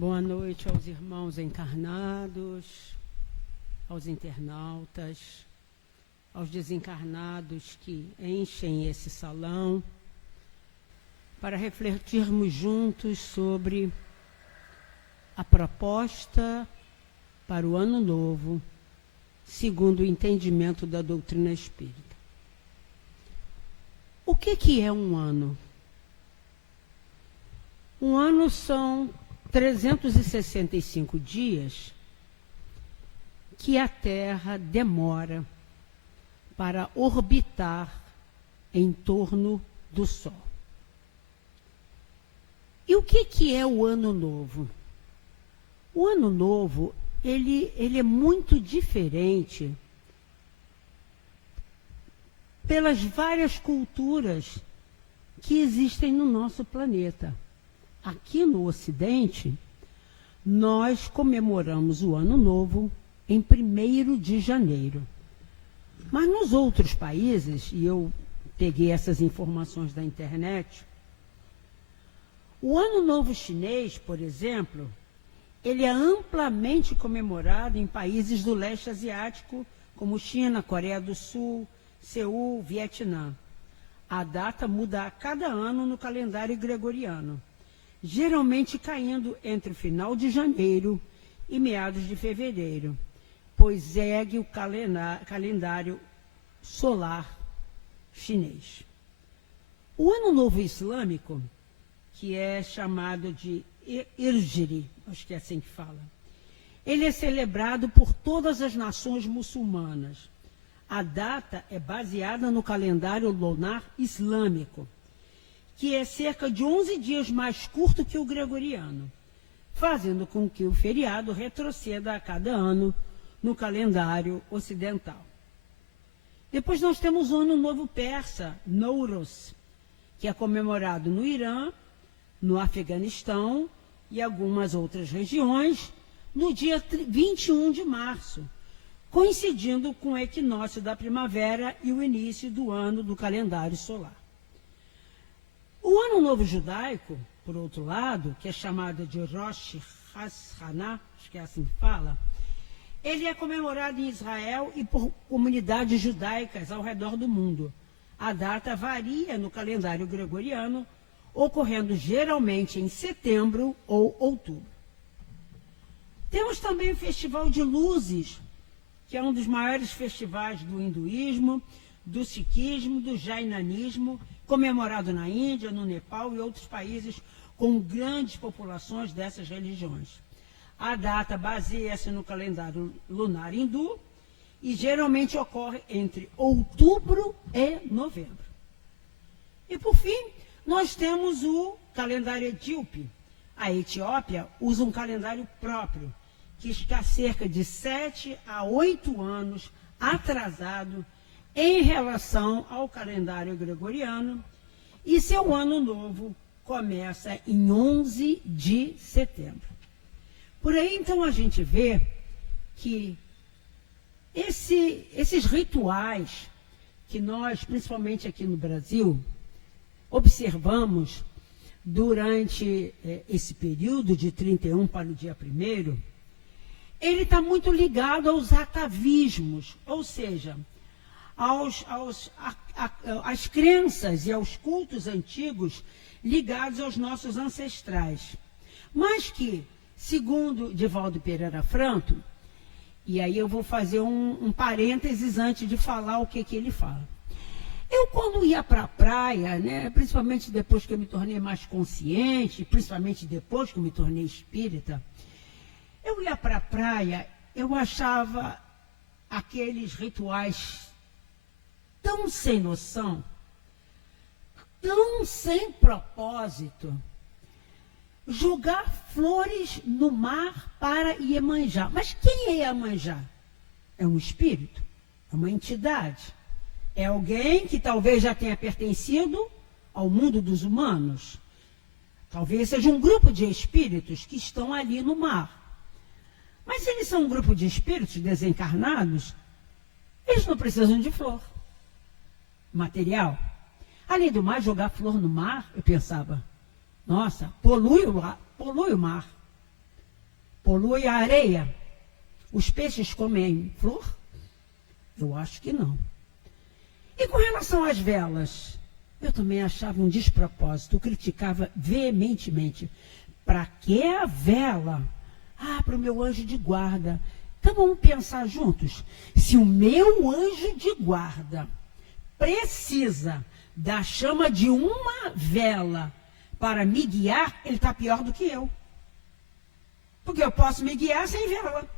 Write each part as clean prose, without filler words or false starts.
Boa noite aos irmãos encarnados, aos internautas, aos desencarnados que enchem esse salão, para refletirmos juntos sobre a proposta para o ano novo, segundo o entendimento da doutrina espírita. O que é um ano? Um ano são 365 dias que a Terra demora para orbitar em torno do Sol. E o que é o Ano Novo? O Ano Novo, ele é muito diferente pelas várias culturas que existem no nosso planeta. Aqui no Ocidente, nós comemoramos o Ano Novo em 1º de janeiro. Mas nos outros países, e eu peguei essas informações da internet, o Ano Novo chinês, por exemplo, ele é amplamente comemorado em países do leste asiático, como China, Coreia do Sul, Seul, Vietnã. A data muda a cada ano no calendário gregoriano, geralmente caindo entre o final de janeiro e meados de fevereiro, pois segue o calendário solar chinês. O Ano Novo Islâmico, que é chamado de Hijri, acho que é assim que fala, ele é celebrado por todas as nações muçulmanas. A data é baseada no calendário lunar islâmico, que é cerca de 11 dias mais curto que o gregoriano, fazendo com que o feriado retroceda a cada ano no calendário ocidental. Depois nós temos o Ano Novo Persa, Nowruz, que é comemorado no Irã, no Afeganistão e algumas outras regiões, no dia 21 de março, coincidindo com o equinócio da primavera e o início do ano do calendário solar. O Ano Novo Judaico, por outro lado, que é chamado de Rosh Hashanah, acho que é assim que fala, ele é comemorado em Israel e por comunidades judaicas ao redor do mundo. A data varia no calendário gregoriano, ocorrendo geralmente em setembro ou outubro. Temos também o Festival de Luzes, que é um dos maiores festivais do hinduísmo, do sikhismo, do jainanismo, comemorado na Índia, no Nepal e outros países com grandes populações dessas religiões. A data baseia-se no calendário lunar hindu e geralmente ocorre entre outubro e novembro. E, por fim, nós temos o calendário etíope. A Etiópia usa um calendário próprio, que está cerca de 7 a 8 anos atrasado em relação ao calendário gregoriano, e seu ano novo começa em 11 de setembro. Por aí, então, a gente vê que esses rituais que nós, principalmente aqui no Brasil, observamos durante esse período de 31 para o dia 1º, ele está muito ligado aos atavismos, ou seja, às crenças e aos cultos antigos ligados aos nossos ancestrais. Mas que, segundo Divaldo Pereira Franco, e aí eu vou fazer um parênteses antes de falar o que ele fala. Eu, quando ia para a praia, né, principalmente depois que eu me tornei mais consciente, principalmente depois que eu me tornei espírita, eu ia para a praia, eu achava aqueles rituais tão sem noção, tão sem propósito. Jogar flores no mar para Iemanjá. Mas quem é Iemanjá? É um espírito? É uma entidade? É alguém que talvez já tenha pertencido ao mundo dos humanos? Talvez seja um grupo de espíritos que estão ali no mar. Mas se eles são um grupo de espíritos desencarnados, eles não precisam de flor. Material. Além do mais, jogar flor no mar, eu pensava, nossa, polui o mar. polui a areia? Os peixes comem flor? Eu acho que não. E com relação às velas? Eu também achava um despropósito, criticava veementemente. Para que a vela? Para o meu anjo de guarda. Então vamos pensar juntos. Se o meu anjo de guarda precisa da chama de uma vela para me guiar, ele está pior do que eu. Porque eu posso me guiar sem vela.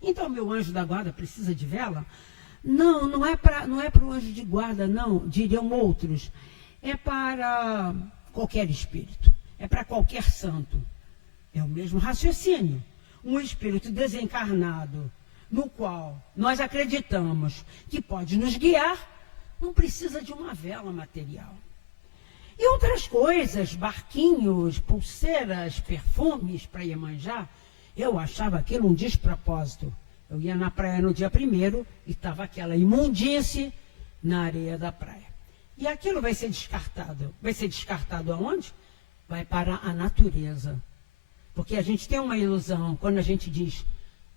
Então meu anjo da guarda precisa de vela? Não é para o anjo de guarda, não, diriam outros. É para qualquer espírito. É para qualquer santo. É o mesmo raciocínio. Um espírito desencarnado, no qual nós acreditamos que pode nos guiar, não precisa de uma vela material. E outras coisas, barquinhos, pulseiras, perfumes para Iemanjá, eu achava aquilo um despropósito. Eu ia na praia no dia 1º e estava aquela imundície na areia da praia. E aquilo vai ser descartado. Vai ser descartado aonde? Vai para a natureza. Porque a gente tem uma ilusão, quando a gente diz,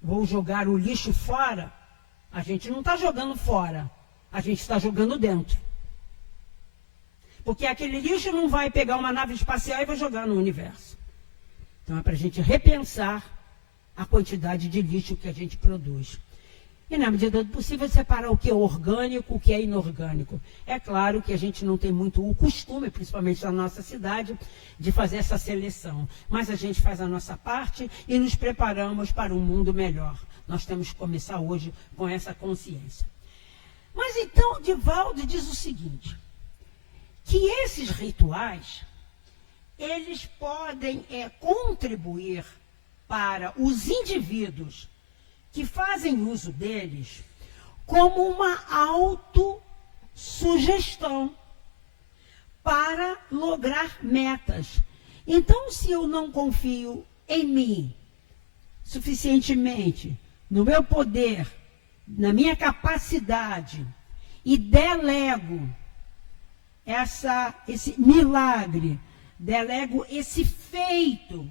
vou jogar o lixo fora, a gente não está jogando fora, a gente está jogando dentro. Porque aquele lixo não vai pegar uma nave espacial e vai jogar no universo. Então é para a gente repensar a quantidade de lixo que a gente produz. E na medida do possível separar o que é orgânico, o que é inorgânico. É claro que a gente não tem muito o costume, principalmente na nossa cidade, de fazer essa seleção. Mas a gente faz a nossa parte e nos preparamos para um mundo melhor. Nós temos que começar hoje com essa consciência. Mas então, Divaldo diz o seguinte, que esses rituais, eles podem contribuir para os indivíduos que fazem uso deles como uma autossugestão para lograr metas. Então, se eu não confio em mim suficientemente, no meu poder, na minha capacidade, e delego esse milagre, delego esse feito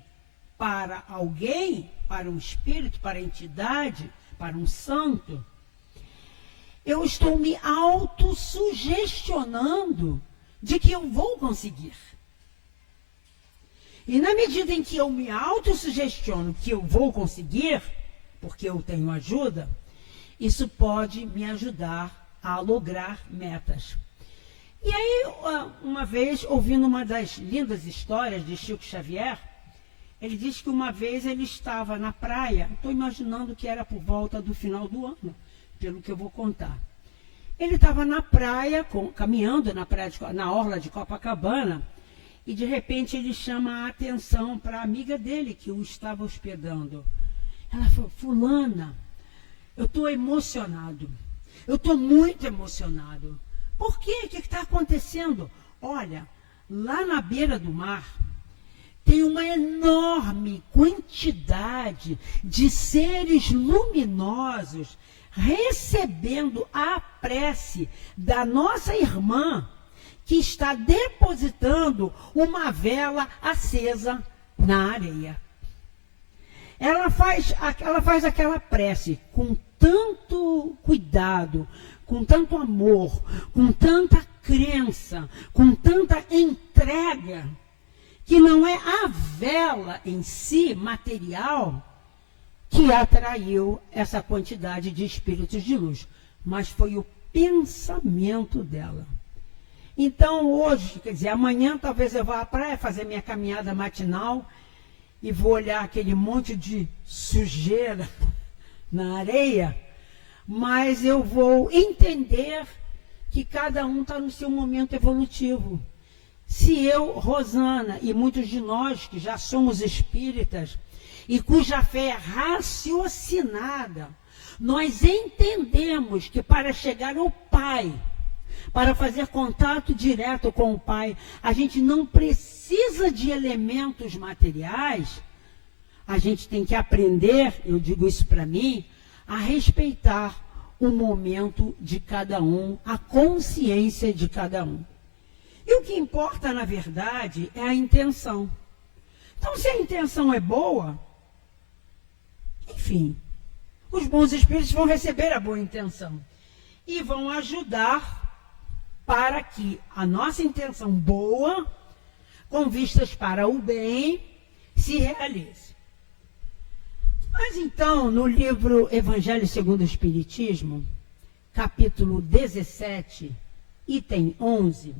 para alguém, para um espírito, para a entidade, para um santo, eu estou me autossugestionando de que eu vou conseguir. E na medida em que eu me autossugestiono que eu vou conseguir, porque eu tenho ajuda, isso pode me ajudar a lograr metas. E aí, uma vez, ouvindo uma das lindas histórias de Chico Xavier, ele diz que uma vez ele estava na praia, estou imaginando que era por volta do final do ano, pelo que eu vou contar. Ele estava na praia, caminhando na orla de Copacabana, e de repente ele chama a atenção para a amiga dele que o estava hospedando. Ela falou, fulana, eu estou emocionado, eu estou muito emocionado. Por quê? O que está acontecendo? Olha, lá na beira do mar, tem uma enorme quantidade de seres luminosos recebendo a prece da nossa irmã que está depositando uma vela acesa na areia. Ela faz aquela prece com tanto cuidado, com tanto amor, com tanta crença, com tanta entrega, que não é a vela em si, material, que atraiu essa quantidade de espíritos de luz, mas foi o pensamento dela. Então, hoje, quer dizer, amanhã talvez eu vá à praia fazer minha caminhada matinal e vou olhar aquele monte de sujeira na areia, mas eu vou entender que cada um está no seu momento evolutivo. Se eu, Rosana, e muitos de nós que já somos espíritas e cuja fé é raciocinada, nós entendemos que para chegar ao Pai, para fazer contato direto com o Pai, a gente não precisa de elementos materiais, a gente tem que aprender, eu digo isso para mim, a respeitar o momento de cada um, a consciência de cada um. E o que importa, na verdade, é a intenção. Então, se a intenção é boa, Enfim, os bons espíritos vão receber a boa intenção e vão ajudar para que a nossa intenção boa, com vistas para o bem, se realize. Mas então, no livro Evangelho segundo o Espiritismo, capítulo 17, item 11,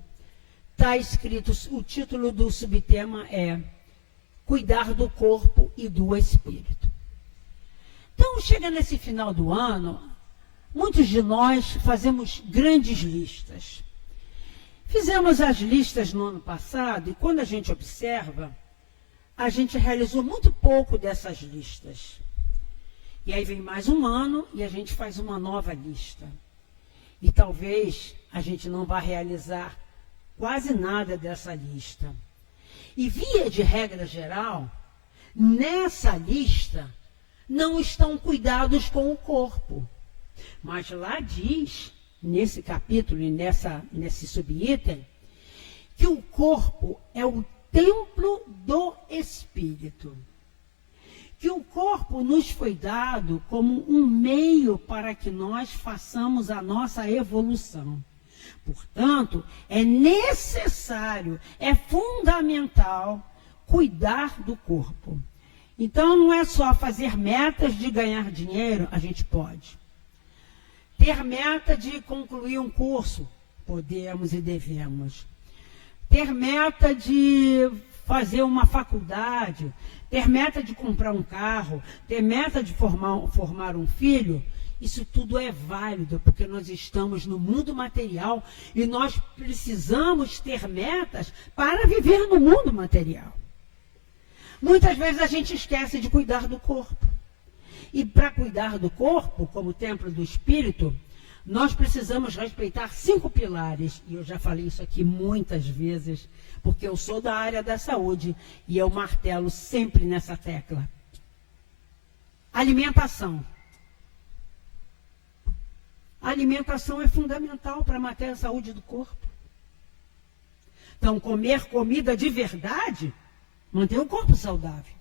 está escrito, o título do subtema é Cuidar do Corpo e do Espírito. Então, chega nesse final do ano, muitos de nós fazemos grandes listas. Fizemos as listas no ano passado e quando a gente observa, a gente realizou muito pouco dessas listas. E aí vem mais um ano e a gente faz uma nova lista. E talvez a gente não vá realizar quase nada dessa lista. E via de regra geral, nessa lista não estão cuidados com o corpo. Mas lá diz, nesse capítulo e nesse subitem, que o corpo é o templo do Espírito. Que o corpo nos foi dado como um meio para que nós façamos a nossa evolução. Portanto, é necessário, é fundamental cuidar do corpo. Então, não é só fazer metas de ganhar dinheiro, a gente pode. Ter meta de concluir um curso, podemos e devemos. Ter meta de fazer uma faculdade, ter meta de comprar um carro, ter meta de formar um filho, isso tudo é válido, porque nós estamos no mundo material e nós precisamos ter metas para viver no mundo material. Muitas vezes a gente esquece de cuidar do corpo. E para cuidar do corpo, como templo do espírito, nós precisamos respeitar 5 pilares. E eu já falei isso aqui muitas vezes, porque eu sou da área da saúde e eu martelo sempre nessa tecla. Alimentação. A alimentação é fundamental para manter a saúde do corpo. Então, comer comida de verdade mantém o corpo saudável.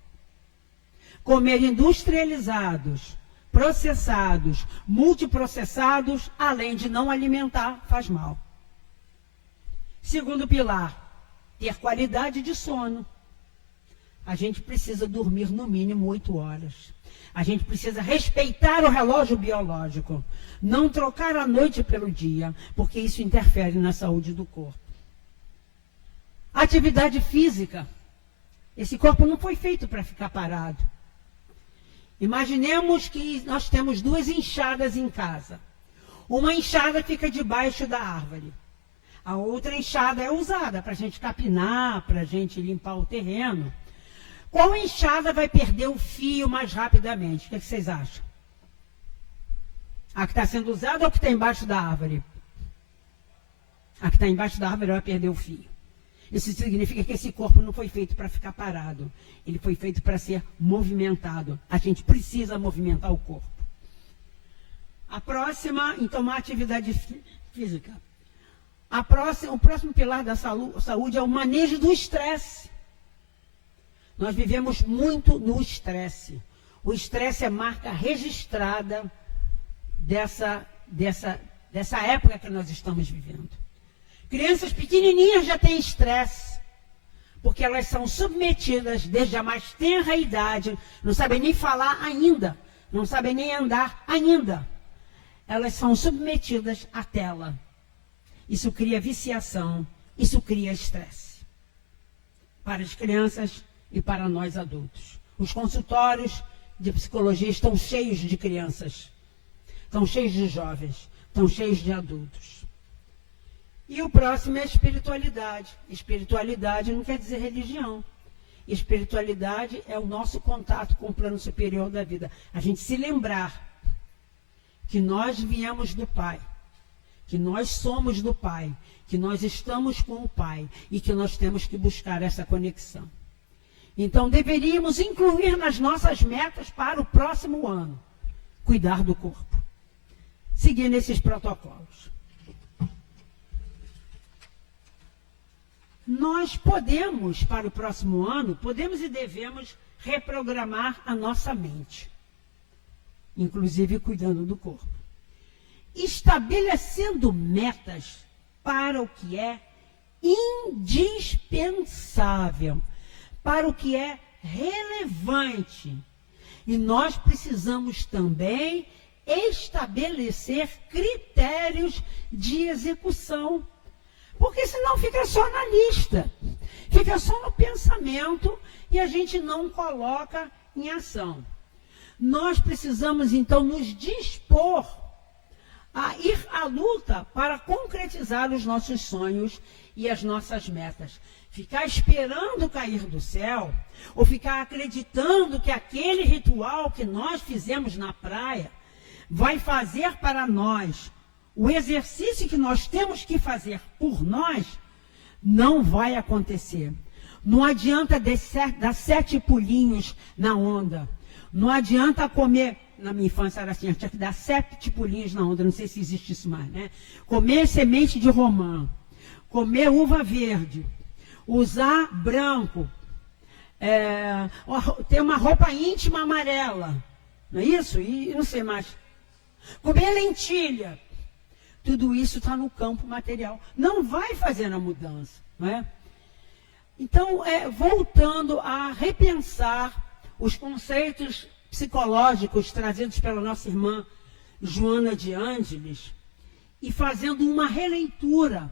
Comer industrializados, processados, multiprocessados, além de não alimentar, faz mal. Segundo pilar, ter qualidade de sono. A gente precisa dormir no mínimo 8 horas. A gente precisa respeitar o relógio biológico. Não trocar a noite pelo dia, porque isso interfere na saúde do corpo. Atividade física. Esse corpo não foi feito para ficar parado. Imaginemos que nós temos 2 enxadas em casa. Uma enxada fica debaixo da árvore. A outra enxada é usada para a gente capinar, para a gente limpar o terreno. Qual enxada vai perder o fio mais rapidamente? O que vocês acham? A que está sendo usada ou a que está embaixo da árvore? A que está embaixo da árvore vai perder o fio. Isso significa que esse corpo não foi feito para ficar parado. Ele foi feito para ser movimentado. A gente precisa movimentar o corpo. A próxima, então, uma atividade física. O próximo pilar da saúde é o manejo do estresse. Nós vivemos muito no estresse. O estresse é marca registrada dessa época que nós estamos vivendo. Crianças pequenininhas já têm estresse, porque elas são submetidas desde a mais tenra idade, não sabem nem falar ainda, não sabem nem andar ainda. Elas são submetidas à tela. Isso cria viciação, isso cria estresse. Para as crianças e para nós adultos. Os consultórios de psicologia estão cheios de crianças, estão cheios de jovens, estão cheios de adultos. E o próximo é a espiritualidade. Espiritualidade não quer dizer religião. Espiritualidade é o nosso contato com o plano superior da vida. A gente se lembrar que nós viemos do Pai, que nós somos do Pai, que nós estamos com o Pai e que nós temos que buscar essa conexão. Então, deveríamos incluir nas nossas metas para o próximo ano, cuidar do corpo, seguir nesses protocolos. Nós podemos, para o próximo ano, podemos e devemos reprogramar a nossa mente. inclusive cuidando do corpo. Estabelecendo metas para o que é indispensável, para o que é relevante. E nós precisamos também estabelecer critérios de execução. Porque senão fica só na lista, fica só no pensamento e a gente não coloca em ação. Nós precisamos, então, nos dispor a ir à luta para concretizar os nossos sonhos e as nossas metas. Ficar esperando cair do céu, ou ficar acreditando que aquele ritual que nós fizemos na praia vai fazer para nós o exercício que nós temos que fazer por nós, não vai acontecer. Não adianta dar 7 pulinhos na onda. Não adianta comer, na minha infância era assim, tinha que dar 7 pulinhos na onda, não sei se existe isso mais, né? Comer semente de romã, comer uva verde, usar branco, ter uma roupa íntima amarela, não é isso? E não sei mais. Comer lentilha. Tudo isso está no campo material. Não vai fazer a mudança, não é? Então, voltando a repensar os conceitos psicológicos trazidos pela nossa irmã Joana de Ângeles e fazendo uma releitura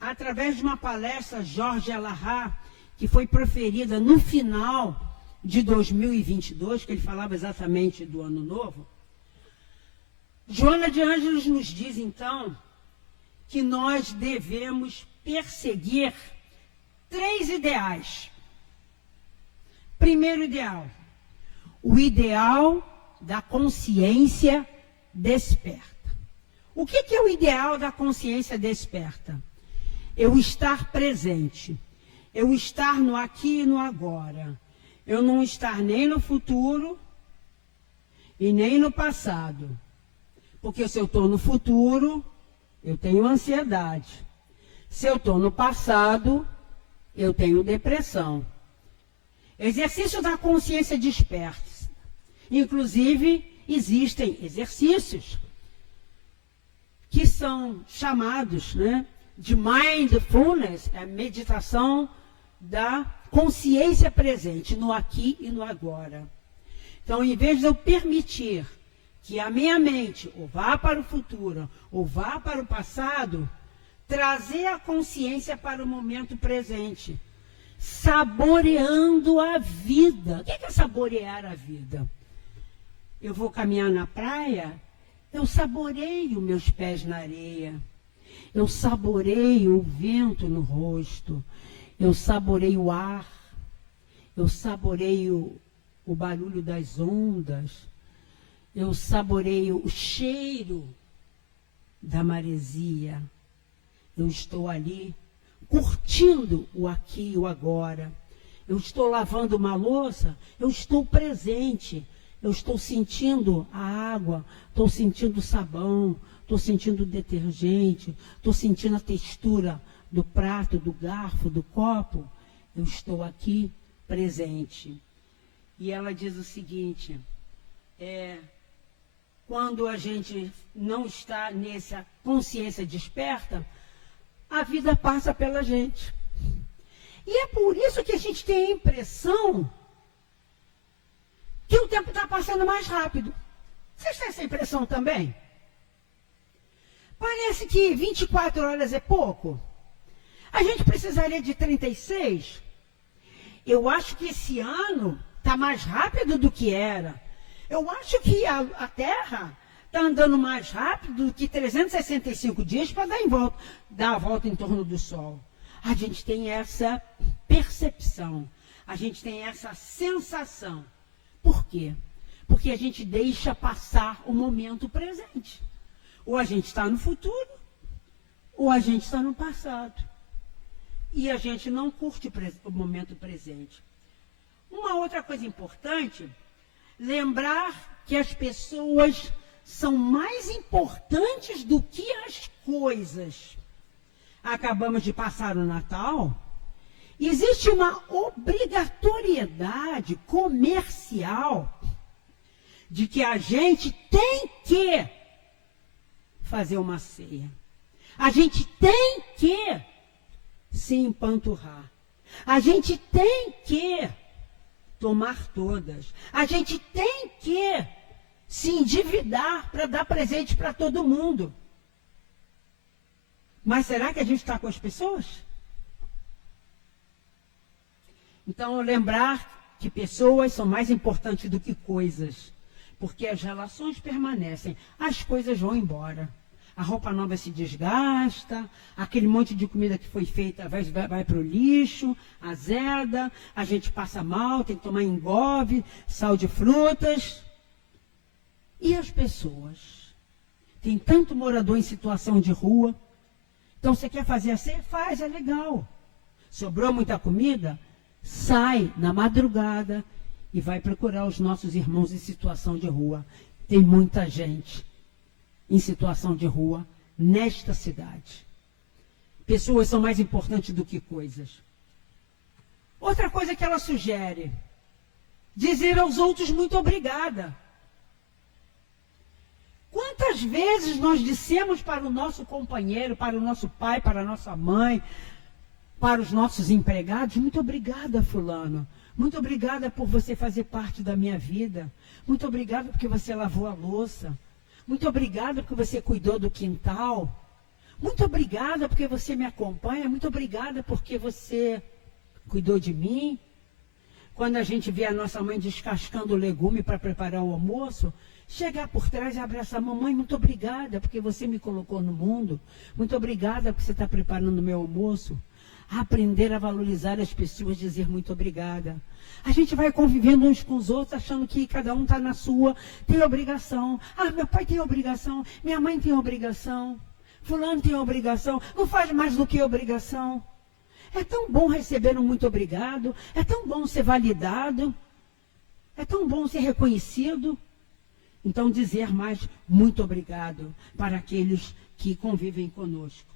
através de uma palestra Jorge Alahá, que foi proferida no final de 2022, que ele falava exatamente do Ano Novo. Joana de Ângeles nos diz, então, que nós devemos perseguir 3 ideais. Primeiro ideal, o ideal da consciência desperta. O que é o ideal da consciência desperta? Eu estar presente, eu estar no aqui e no agora, eu não estar nem no futuro e nem no passado. Porque se eu estou no futuro, eu tenho ansiedade. Se eu estou no passado, eu tenho depressão. Exercício da consciência desperta. Inclusive, existem exercícios que são chamados, né, de mindfulness, a meditação da consciência presente, no aqui e no agora. Então, em vez de eu permitir que a minha mente ou vá para o futuro ou vá para o passado, trazer a consciência para o momento presente, saboreando a vida. O que é saborear a vida? Eu vou caminhar na praia, eu saboreio meus pés na areia, eu saboreio o vento no rosto, eu saboreio o ar, eu saboreio o barulho das ondas, eu saboreio o cheiro da maresia. Eu estou ali curtindo o aqui e o agora. Eu estou lavando uma louça, eu estou presente. Eu estou sentindo a água, estou sentindo o sabão, estou sentindo o detergente, estou sentindo a textura do prato, do garfo, do copo. Eu estou aqui presente. E ela diz o seguinte, quando a gente não está nessa consciência desperta, a vida passa pela gente. E é por isso que a gente tem a impressão que o tempo está passando mais rápido. Vocês têm essa impressão também? Parece que 24 horas é pouco. A gente precisaria de 36. Eu acho que esse ano está mais rápido do que era. Eu acho que a Terra está andando mais rápido do que 365 dias para dar a volta em torno do Sol. A gente tem essa percepção, a gente tem essa sensação. Por quê? Porque a gente deixa passar o momento presente. Ou a gente está no futuro, ou a gente está no passado. E a gente não curte o momento presente. Uma outra coisa importante, lembrar que as pessoas são mais importantes do que as coisas. Acabamos de passar o Natal. Existe uma obrigatoriedade comercial de que a gente tem que fazer uma ceia. A gente tem que se empanturrar. A gente tem que tomar todas. A gente tem que se endividar para dar presente para todo mundo. Mas será que a gente está com as pessoas? Então, lembrar que pessoas são mais importantes do que coisas. Porque as relações permanecem, as coisas vão embora. A roupa nova se desgasta, aquele monte de comida que foi feita vai para o lixo, azeda, a gente passa mal, tem que tomar engove, sal de frutas. E as pessoas? Tem tanto morador em situação de rua. Então, você quer fazer assim? Faz, é legal. Sobrou muita comida? Sai na madrugada e vai procurar os nossos irmãos em situação de rua. Tem muita gente em situação de rua nesta cidade. Pessoas são mais importantes do que coisas. Outra coisa que ela sugere: dizer aos outros muito obrigada. Quantas vezes nós dissemos para o nosso companheiro, para o nosso pai, para a nossa mãe, para os nossos empregados: muito obrigada, fulano. Muito obrigada por você fazer parte da minha vida. Muito obrigada porque você lavou a louça. Muito obrigada porque você cuidou do quintal. Muito obrigada porque você me acompanha. Muito obrigada porque você cuidou de mim. Quando a gente vê a nossa mãe descascando o legume para preparar o almoço, chegar por trás e abraçar a mamãe: muito obrigada porque você me colocou no mundo. Muito obrigada porque você está preparando o meu almoço. Aprender a valorizar as pessoas, dizer muito obrigada. A gente vai convivendo uns com os outros, achando que cada um está na sua, tem obrigação. Ah, meu pai tem obrigação, minha mãe tem obrigação, fulano tem obrigação, não faz mais do que obrigação. É tão bom receber um muito obrigado, é tão bom ser validado, é tão bom ser reconhecido. Então, dizer mais muito obrigado para aqueles que convivem conosco.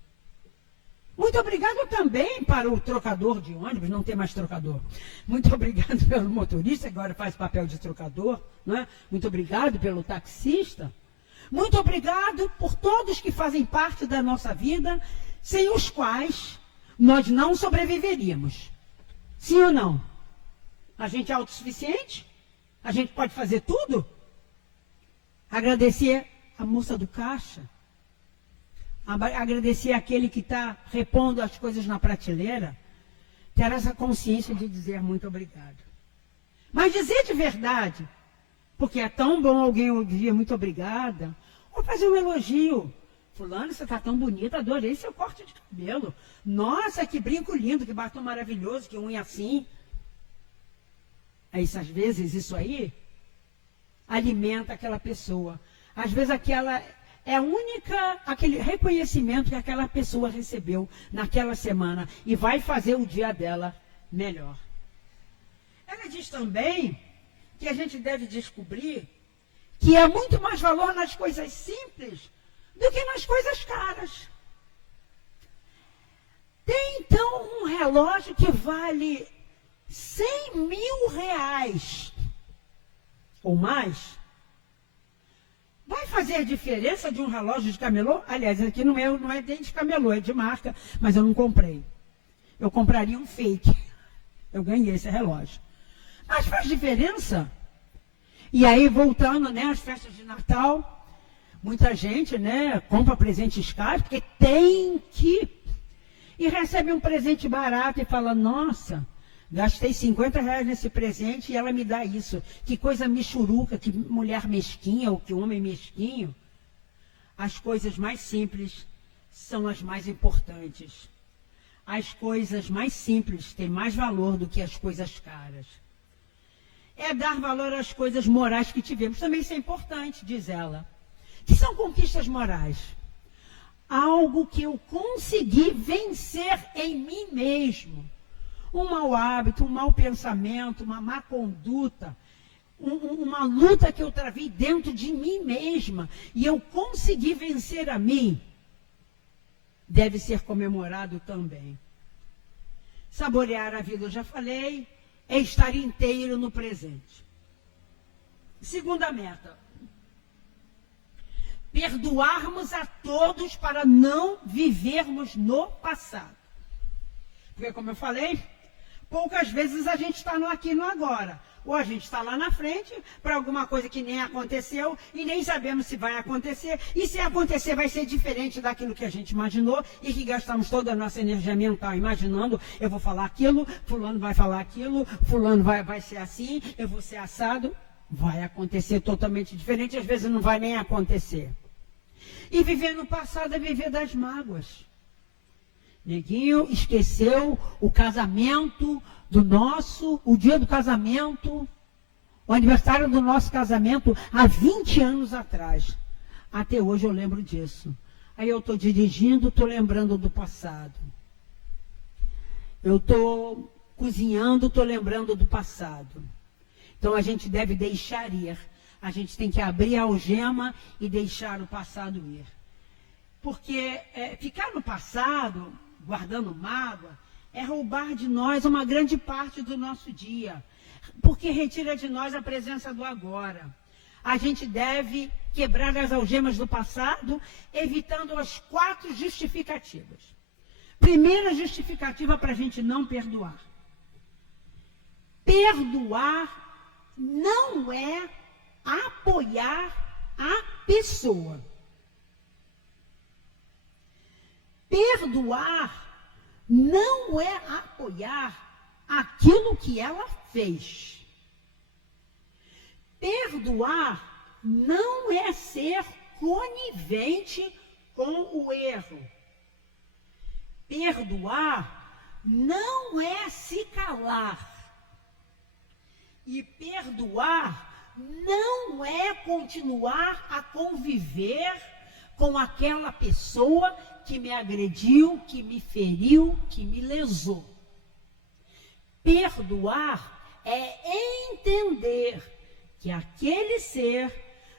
Muito obrigado também para o trocador de ônibus, não tem mais trocador. Muito obrigado pelo motorista, que agora faz papel de trocador, não é? Muito obrigado pelo taxista. Muito obrigado por todos que fazem parte da nossa vida, sem os quais nós não sobreviveríamos. Sim ou não? A gente é autossuficiente? A gente pode fazer tudo? Agradecer a moça do caixa. Agradecer aquele que está repondo as coisas na prateleira. Ter essa consciência de dizer muito obrigado. Mas dizer de verdade, porque é tão bom alguém ouvir muito obrigada, ou fazer um elogio. Fulano, você está tão bonita, adorei seu corte de cabelo. Nossa, que brinco lindo, que batom maravilhoso, que unha assim. Às vezes isso aí alimenta aquela pessoa. Às vezes é aquele reconhecimento que aquela pessoa recebeu naquela semana e vai fazer o dia dela melhor. Ela diz também que a gente deve descobrir que há muito mais valor nas coisas simples do que nas coisas caras. Tem então um relógio que vale 100 mil reais ou mais. Vai fazer a diferença de um relógio de camelô? Aliás, aqui não é nem de camelô, é de marca, mas eu não comprei. Eu compraria um fake. Eu ganhei esse relógio. Mas faz diferença? E aí, voltando, né, às festas de Natal, muita gente, né, compra presentes caros, porque tem que. E recebe um presente barato e fala: nossa, gastei 50 reais nesse presente e ela me dá isso. Que coisa michuruca, que mulher mesquinha ou que homem mesquinho. As coisas mais simples são as mais importantes. As coisas mais simples têm mais valor do que as coisas caras. É dar valor às coisas morais que tivemos. Também isso é importante, diz ela. Que são conquistas morais. Algo que eu consegui vencer em mim mesmo. Um mau hábito, um mau pensamento, uma má conduta, uma luta que eu travei dentro de mim mesma e eu consegui vencer a mim, deve ser comemorado também. Saborear a vida, eu já falei, é estar inteiro no presente. Segunda meta. Perdoarmos a todos para não vivermos no passado. Porque, como eu falei, poucas vezes a gente está no aqui e no agora. Ou a gente está lá na frente para alguma coisa que nem aconteceu e nem sabemos se vai acontecer. E se acontecer vai ser diferente daquilo que a gente imaginou e que gastamos toda a nossa energia mental imaginando, eu vou falar aquilo, fulano vai falar aquilo, fulano vai ser assim, eu vou ser assado. Vai acontecer totalmente diferente, às vezes não vai nem acontecer. E viver no passado é viver das mágoas. Neguinho esqueceu o casamento o dia do casamento, o aniversário do nosso casamento, há 20 anos atrás. Até hoje eu lembro disso. Aí eu estou dirigindo, estou lembrando do passado. Eu estou cozinhando, estou lembrando do passado. Então a gente deve deixar ir. A gente tem que abrir a algema e deixar o passado ir. Porque ficar no passado, guardando mágoa, é roubar de nós uma grande parte do nosso dia. Porque retira de nós a presença do agora. A gente deve quebrar as algemas do passado, evitando as 4 justificativas. Primeira justificativa para a gente não perdoar. Perdoar não é apoiar a pessoa. Perdoar não é apoiar aquilo que ela fez. Perdoar não é ser conivente com o erro. Perdoar não é se calar. E perdoar não é continuar a conviver com aquela pessoa que me agrediu, que me feriu, que me lesou. Perdoar é entender que aquele ser,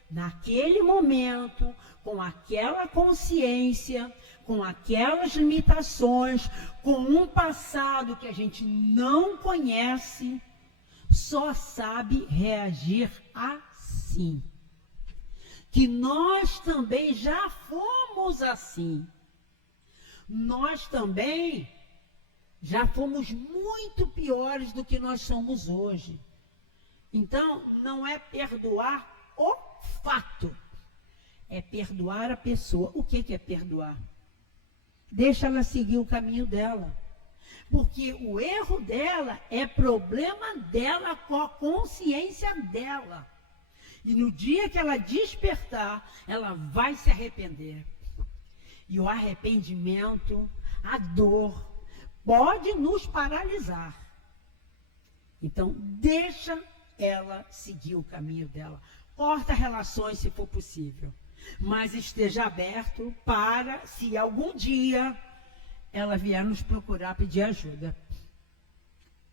naquele momento, com aquela consciência, com aquelas limitações, com um passado que a gente não conhece, só sabe reagir assim. Que nós também já fomos assim. Nós também já fomos muito piores do que nós somos hoje. Então, não é perdoar o fato, é perdoar a pessoa. O que é perdoar? Deixa ela seguir o caminho dela. Porque o erro dela é problema dela com a consciência dela. E no dia que ela despertar, ela vai se arrepender. E o arrependimento, a dor, pode nos paralisar. Então, deixa ela seguir o caminho dela. Corta relações se for possível. Mas esteja aberto para, se algum dia ela vier nos procurar pedir ajuda.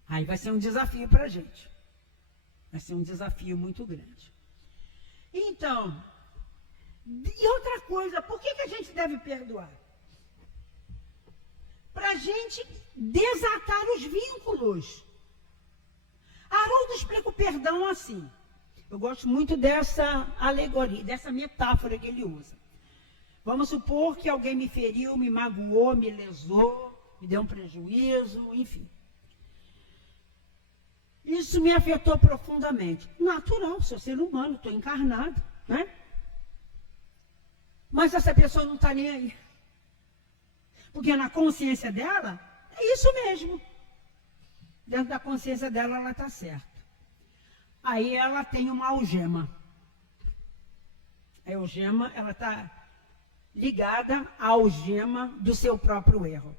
Aí vai ser um desafio para a gente. Vai ser um desafio muito grande. Então, e outra coisa, por que a gente deve perdoar? Para a gente desatar os vínculos. Haroldo explica o perdão assim. Eu gosto muito dessa alegoria, dessa metáfora que ele usa. Vamos supor que alguém me feriu, me magoou, me lesou, me deu um prejuízo, enfim. Isso me afetou profundamente. Natural, sou ser humano, estou encarnado, né? Mas essa pessoa não está nem aí. Porque na consciência dela, é isso mesmo. Dentro da consciência dela, ela está certa. Aí ela tem uma algema. A algema, ela está ligada à algema do seu próprio erro.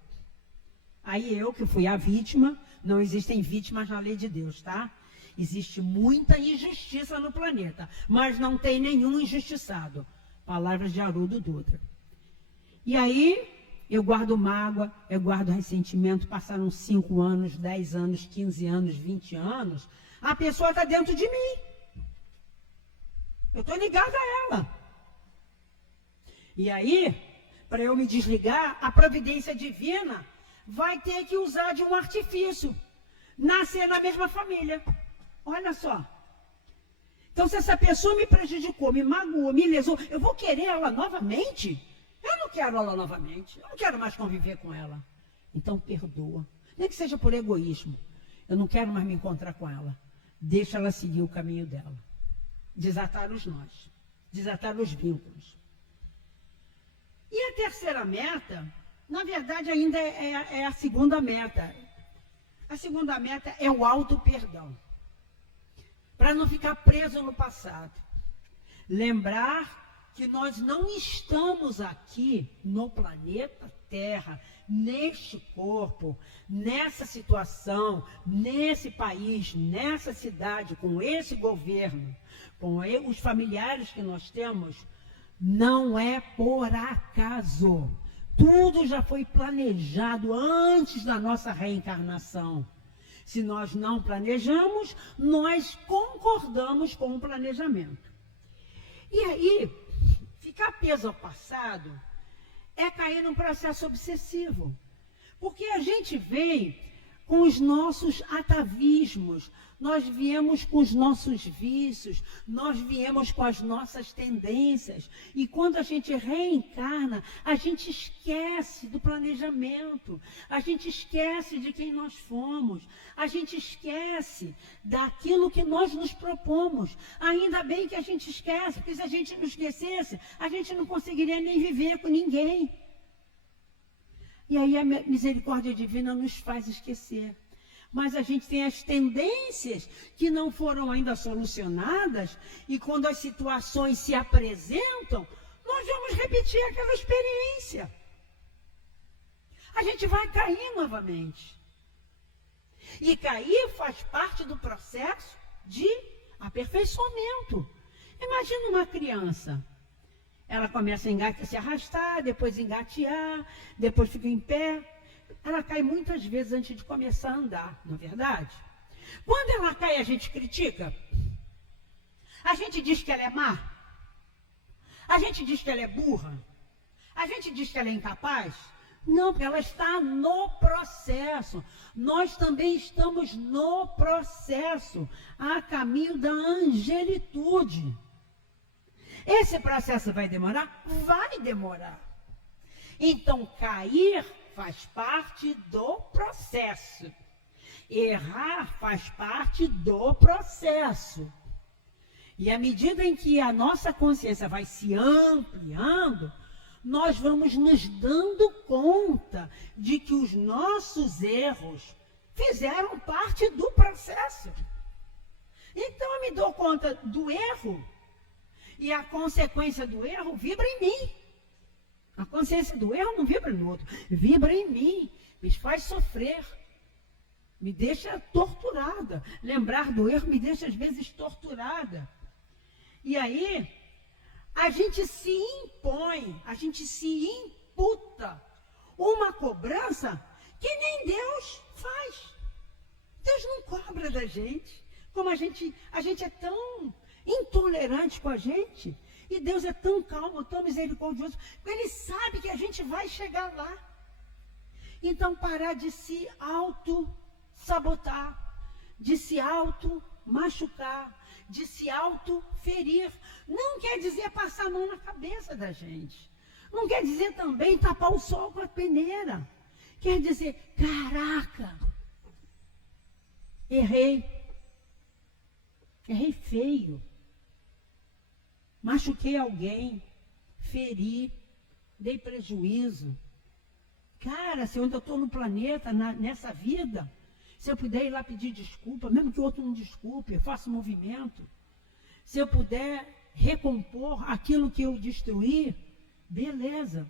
Aí eu, que fui a vítima, não existem vítimas na lei de Deus, tá? Existe muita injustiça no planeta, mas não tem nenhum injustiçado. Palavras de Haroldo Dutra. E aí, eu guardo mágoa, eu guardo ressentimento, passaram 5 anos, 10 anos, 15 anos, 20 anos, a pessoa está dentro de mim. Eu estou ligada a ela. E aí, para eu me desligar, a providência divina vai ter que usar de um artifício. Nascer na mesma família. Olha só. Então, Então, se essa pessoa me prejudicou, me magoou, me lesou, eu vou querer ela novamente? Eu não quero ela novamente. Eu não quero mais conviver com ela. Então, perdoa. Nem que seja por egoísmo. Eu não quero mais me encontrar com ela. Deixa ela seguir o caminho dela. Desatar os nós. Desatar os vínculos. E a terceira meta, na verdade, ainda é a segunda meta. A segunda meta é o auto-perdão. Para não ficar preso no passado. Lembrar que nós não estamos aqui no planeta Terra, neste corpo, nessa situação, nesse país, nessa cidade, com esse governo, com os familiares que nós temos, não é por acaso. Tudo já foi planejado antes da nossa reencarnação. Se nós não planejamos, nós concordamos com o planejamento. E aí, ficar preso ao passado é cair num processo obsessivo. Porque a gente vem com os nossos atavismos, nós viemos com os nossos vícios, nós viemos com as nossas tendências. E quando a gente reencarna, a gente esquece do planejamento, a gente esquece de quem nós fomos, a gente esquece daquilo que nós nos propomos. Ainda bem que a gente esquece, porque se a gente não esquecesse, a gente não conseguiria nem viver com ninguém. E aí a misericórdia divina nos faz esquecer. Mas a gente tem as tendências que não foram ainda solucionadas, e quando as situações se apresentam, nós vamos repetir aquela experiência. A gente vai cair novamente. E cair faz parte do processo de aperfeiçoamento. Imagina uma criança. Ela começa a se arrastar, depois engatear, depois fica em pé. Ela cai muitas vezes antes de começar a andar, não é verdade? Quando ela cai, a gente critica. A gente diz que ela é má. A gente diz que ela é burra. A gente diz que ela é incapaz. Não, porque ela está no processo. Nós também estamos no processo, a caminho da angelitude. Esse processo vai demorar? Vai demorar. Então, cair faz parte do processo. Errar faz parte do processo. E à medida em que a nossa consciência vai se ampliando, nós vamos nos dando conta de que os nossos erros fizeram parte do processo. Então eu me dou conta do erro, e a consequência do erro vibra em mim. A consciência do erro não vibra no outro, vibra em mim, me faz sofrer, me deixa torturada. Lembrar do erro me deixa às vezes torturada. E aí, a gente se impõe, a gente se imputa uma cobrança que nem Deus faz. Deus não cobra da gente, como a gente é tão intolerante com a gente. E Deus é tão calmo, tão misericordioso, Ele sabe que a gente vai chegar lá. Então, parar de se auto-sabotar, de se auto-machucar, de se auto-ferir. Não quer dizer passar a mão na cabeça da gente. Não quer dizer também tapar o sol com a peneira. Quer dizer, caraca, errei feio. Machuquei alguém, feri, dei prejuízo. Cara, se eu ainda estou no planeta, nessa vida, se eu puder ir lá pedir desculpa, mesmo que o outro não desculpe, eu faço movimento. Se eu puder recompor aquilo que eu destruí, beleza.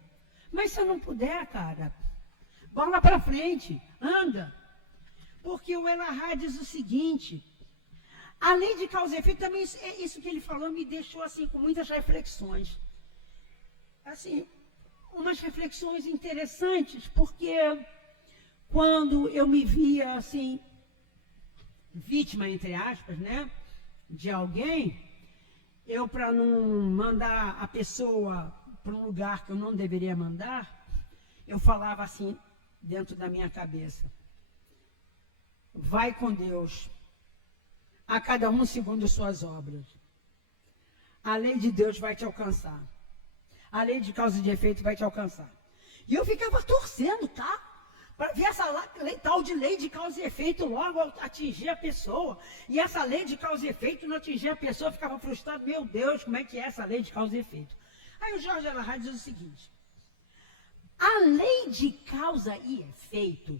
Mas se eu não puder, cara, bola para frente, anda. Porque o Elahá diz o seguinte: a lei de causa e efeito também, isso que ele falou me deixou assim com muitas reflexões. Assim, umas reflexões interessantes, porque quando eu me via assim, vítima, entre aspas, né, de alguém, eu, para não mandar a pessoa para um lugar que eu não deveria mandar, eu falava assim, dentro da minha cabeça: vai com Deus, a cada um segundo suas obras. a lei de Deus vai te alcançar. A lei de causa e de efeito vai te alcançar. E eu ficava torcendo, tá? Para ver essa tal de lei de causa e efeito logo atingir a pessoa. E essa lei de causa e efeito não atingir a pessoa, eu ficava frustrado. Meu Deus, como é que é essa lei de causa e efeito? Aí o Jorge Alahá diz o seguinte: a lei de causa e efeito,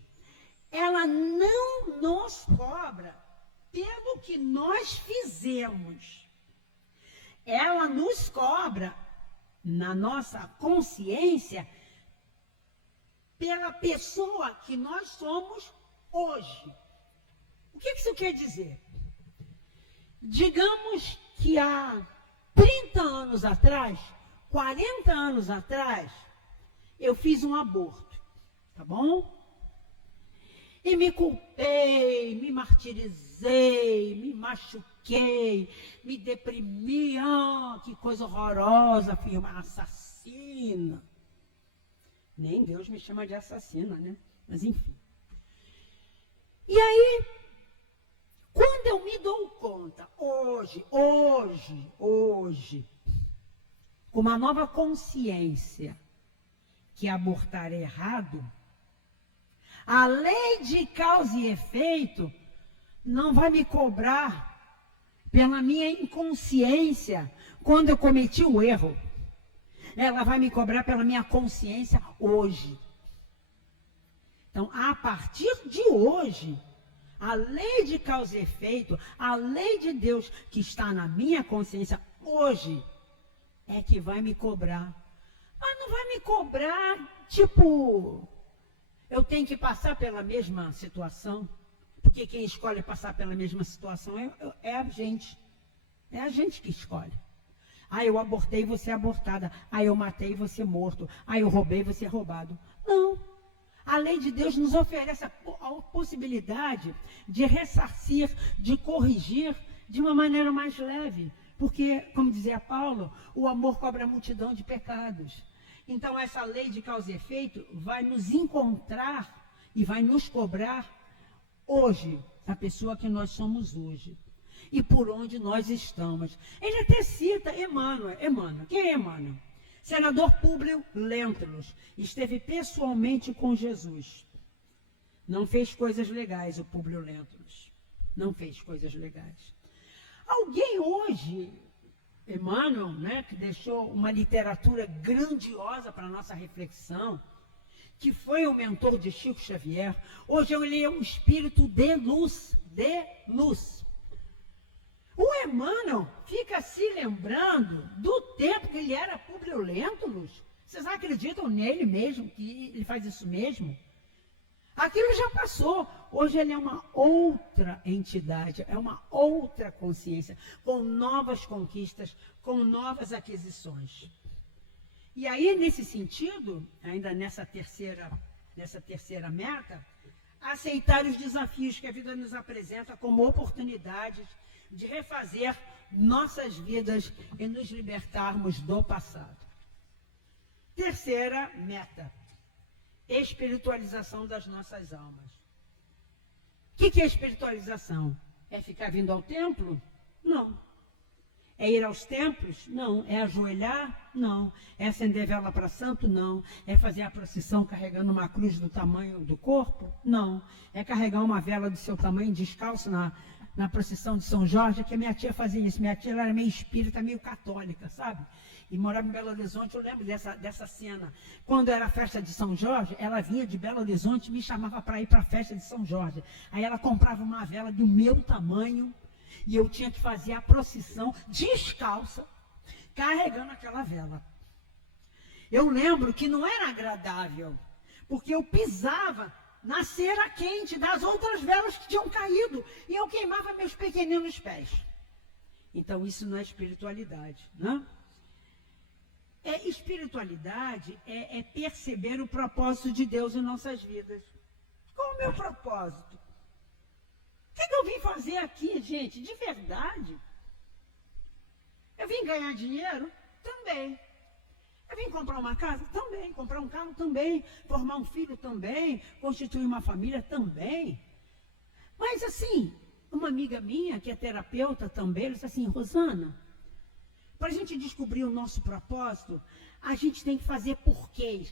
ela não nos cobra pelo que nós fizemos. Ela nos cobra, na nossa consciência, pela pessoa que nós somos hoje. O que isso quer dizer? Digamos que há 30 anos atrás, 40 anos atrás, eu fiz um aborto, tá bom? E me culpei, me martirizei, me machuquei, me deprimi. Que coisa horrorosa, fui uma assassina. Nem Deus me chama de assassina, né? Mas enfim. E aí, quando eu me dou conta, hoje, com uma nova consciência, que abortar é errado, a lei de causa e efeito não vai me cobrar pela minha inconsciência quando eu cometi o erro. Ela vai me cobrar pela minha consciência hoje. Então, a partir de hoje, a lei de causa e efeito, a lei de Deus que está na minha consciência hoje, é que vai me cobrar. Mas não vai me cobrar, tipo, eu tenho que passar pela mesma situação, porque quem escolhe passar pela mesma situação é a gente. É a gente que escolhe. Ah, eu abortei, você é abortada. Ah, eu matei, você é morto. Ah, eu roubei, você é roubado. Não. A lei de Deus nos oferece a possibilidade de ressarcir, de corrigir de uma maneira mais leve. Porque, como dizia Paulo, o amor cobre a multidão de pecados. Então, essa lei de causa e efeito vai nos encontrar e vai nos cobrar hoje, a pessoa que nós somos hoje. E por onde nós estamos. Ele até cita Emmanuel. Quem é Emmanuel? Senador Públio Lentulus. Esteve pessoalmente com Jesus. Não fez coisas legais o Públio Lentulus. Não fez coisas legais. Alguém hoje, Emmanuel, né, que deixou uma literatura grandiosa para a nossa reflexão, que foi o mentor de Chico Xavier, hoje ele é um espírito de luz, O Emmanuel fica se lembrando do tempo que ele era Públio Lentulus. Vocês acreditam nele mesmo, que ele faz isso mesmo? Aquilo já passou. Hoje ele é uma outra entidade, é uma outra consciência, com novas conquistas, com novas aquisições. E aí, nesse sentido, ainda nessa terceira meta, aceitar os desafios que a vida nos apresenta como oportunidades de refazer nossas vidas e nos libertarmos do passado. Terceira meta, espiritualização das nossas almas. O que é espiritualização? É ficar vindo ao templo? Não. É ir aos templos? Não. É ajoelhar? Não. É acender vela para santo? Não. É fazer a procissão carregando uma cruz do tamanho do corpo? Não. É carregar uma vela do seu tamanho descalço na procissão de São Jorge, que a minha tia fazia isso. Minha tia era meio espírita, meio católica, sabe? E morava em Belo Horizonte, eu lembro dessa cena. Quando era a festa de São Jorge, ela vinha de Belo Horizonte e me chamava para ir para a festa de São Jorge. Aí ela comprava uma vela do meu tamanho e eu tinha que fazer a procissão descalça, carregando aquela vela. Eu lembro que não era agradável, porque eu pisava na cera quente das outras velas que tinham caído e eu queimava meus pequeninos pés. Então isso não é espiritualidade, né? Espiritualidade é perceber o propósito de Deus em nossas vidas. Qual é o meu propósito? O que eu vim fazer aqui, gente? De verdade? Eu vim ganhar dinheiro? Também. Eu vim comprar uma casa? Também. Comprar um carro? Também. Formar um filho? Também. Constituir uma família? Também. Mas assim, uma amiga minha, que é terapeuta também, ela disse assim: Rosana, Para a gente descobrir o nosso propósito, a gente tem que fazer porquês,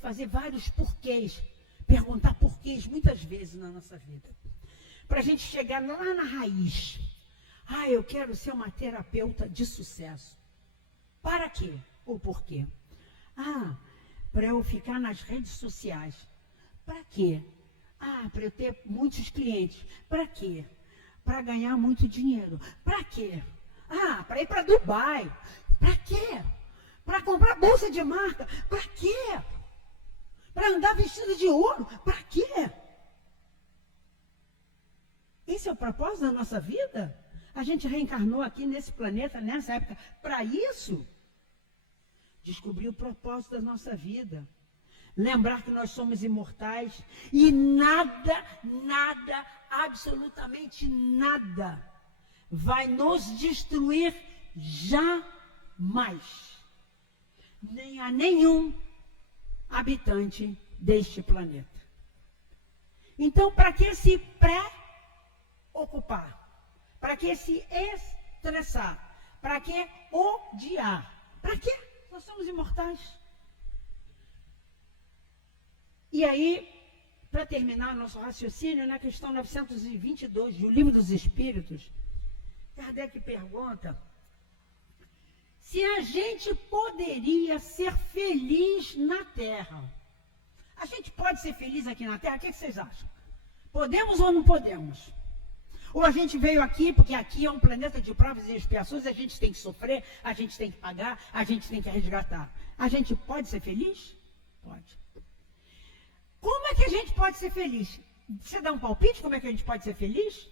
fazer vários porquês, perguntar porquês muitas vezes na nossa vida. Para a gente chegar lá na raiz. Eu quero ser uma terapeuta de sucesso. Para quê? Ou por quê? Para eu ficar nas redes sociais. Para quê? Para eu ter muitos clientes. Para quê? Para ganhar muito dinheiro. Para quê? Para ir para Dubai. Para quê? Para comprar bolsa de marca. Para quê? Para andar vestido de ouro. Para quê? Esse é o propósito da nossa vida? A gente reencarnou aqui nesse planeta, nessa época, para isso? Descobrir o propósito da nossa vida. Lembrar que nós somos imortais e nada, absolutamente nada, vai nos destruir jamais. Nem a nenhum habitante deste planeta. Então, para que se preocupar? Para que se estressar? Para que odiar? Para quê? Nós somos imortais. E aí, para terminar nosso raciocínio, na questão 922 do Livro dos Espíritos, Kardec pergunta se a gente poderia ser feliz na Terra. A gente pode ser feliz aqui na Terra? O que vocês acham? Podemos ou não podemos? Ou a gente veio aqui, porque aqui é um planeta de provas e expiações, a gente tem que sofrer, a gente tem que pagar, a gente tem que resgatar. A gente pode ser feliz? Pode. Como é que a gente pode ser feliz? Você dá um palpite como é que a gente pode ser feliz?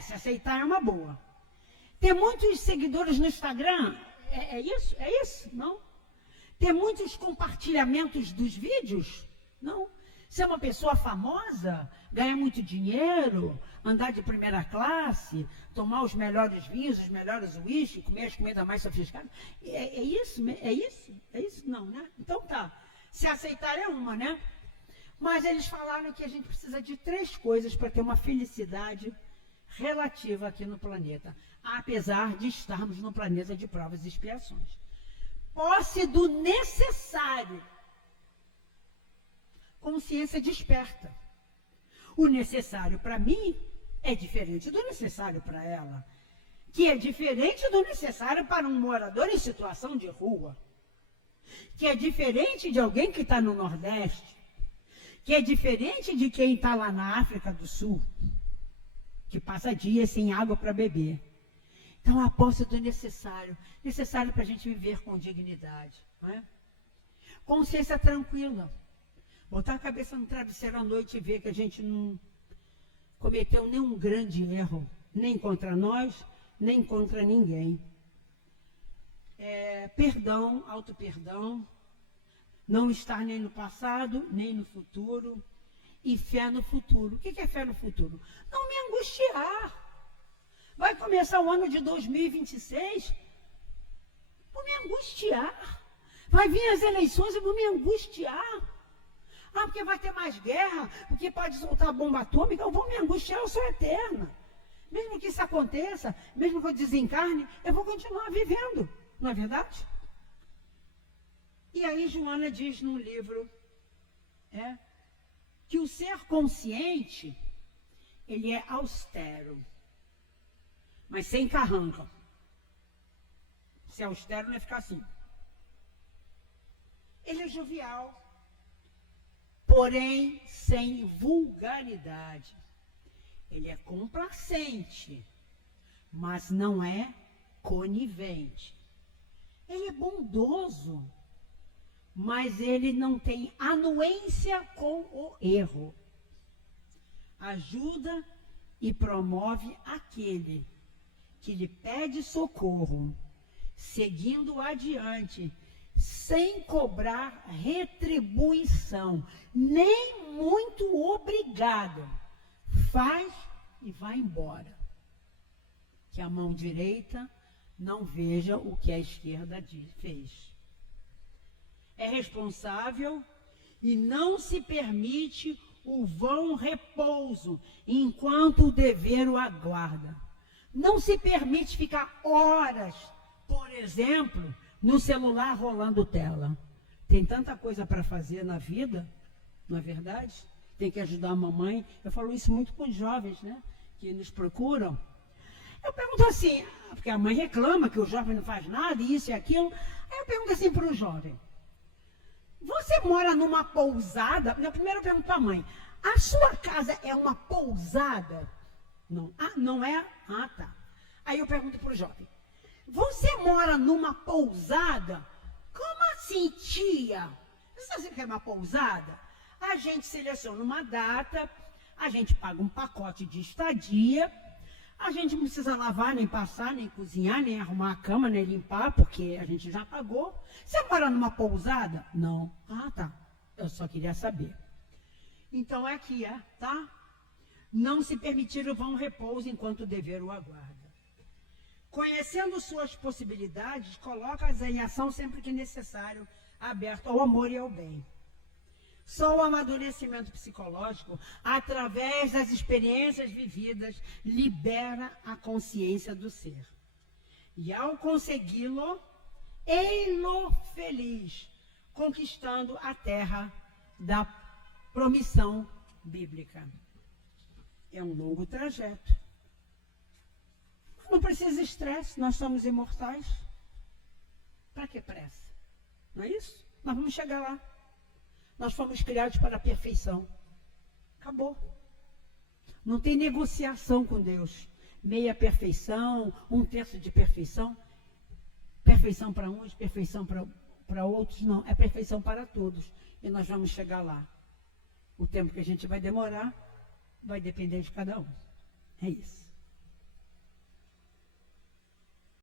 Se aceitar é uma boa. Ter muitos seguidores no Instagram, é isso? É isso? Não? Ter muitos compartilhamentos dos vídeos? Não. Ser uma pessoa famosa, ganhar muito dinheiro, andar de primeira classe, tomar os melhores vinhos, os melhores uísques, comer as comidas mais sofisticadas. É isso? É isso? É isso? Não, né? Então tá. Se aceitar é uma, né? Mas eles falaram que a gente precisa de 3 coisas para ter uma felicidade relativa aqui no planeta, apesar de estarmos no planeta de provas e expiações. Posse do necessário. Consciência desperta. O necessário para mim é diferente do necessário para ela, que é diferente do necessário para um morador em situação de rua, que é diferente de alguém que está no Nordeste, que é diferente de quem está lá na África do Sul, que passa dias sem água para beber. Então, a posse do necessário para a gente viver com dignidade. Não é? Consciência tranquila. Botar a cabeça no travesseiro à noite e ver que a gente não cometeu nenhum grande erro, nem contra nós, nem contra ninguém. Perdão, auto-perdão, não estar nem no passado, nem no futuro, e fé no futuro. O que é fé no futuro? Não me angustiar. Vai começar o ano de 2026, vou me angustiar. Vai vir as eleições e vou me angustiar. Porque vai ter mais guerra, porque pode soltar bomba atômica, eu vou me angustiar, eu sou eterna. Mesmo que isso aconteça, mesmo que eu desencarne, eu vou continuar vivendo, não é verdade? E aí Joana diz no livro que o ser consciente, ele é austero, mas sem carranca. Se é austero, não é ficar assim. Ele é jovial, porém sem vulgaridade. Ele é complacente, mas não é conivente. Ele é bondoso, mas ele não tem anuência com o erro. Ajuda e promove aquele que lhe pede socorro, seguindo adiante, sem cobrar retribuição, nem muito obrigado. Faz e vai embora. Que a mão direita não veja o que a esquerda fez. É responsável e não se permite o vão repouso enquanto o dever o aguarda. Não se permite ficar horas, por exemplo, no celular rolando tela. Tem tanta coisa para fazer na vida, não é verdade? Tem que ajudar a mamãe. Eu falo isso muito com os jovens, né? Que nos procuram. Eu pergunto assim, porque a mãe reclama que o jovem não faz nada, isso e aquilo. Aí eu pergunto assim para o jovem. Você mora numa pousada? Não, primeiro eu pergunto para a mãe. A sua casa é uma pousada? Não. Ah, não é? Ah, tá. Aí eu pergunto para o jovem. Você mora numa pousada? Como assim, tia? Você sabe o que é uma pousada? A gente seleciona uma data, a gente paga um pacote de estadia, a gente não precisa lavar, nem passar, nem cozinhar, nem arrumar a cama, nem limpar, porque a gente já pagou. Você mora numa pousada? Não. Ah, tá. Eu só queria saber. Então, aqui é, tá? Não se permitir o vão repouso enquanto o dever o aguarda. Conhecendo suas possibilidades, coloca-as em ação sempre que necessário, aberto ao amor e ao bem. Só o amadurecimento psicológico, através das experiências vividas, libera a consciência do ser. E ao consegui-lo, ei-lo feliz, conquistando a terra da promissão bíblica. É um longo trajeto. Não precisa estresse, nós somos imortais. Para que pressa? Não é isso? Nós vamos chegar lá. Nós fomos criados para a perfeição. Acabou. Não tem negociação com Deus. Meia perfeição, um terço de perfeição. Perfeição para uns, perfeição para outros. Não, é perfeição para todos. E nós vamos chegar lá. O tempo que a gente vai demorar vai depender de cada um. É isso.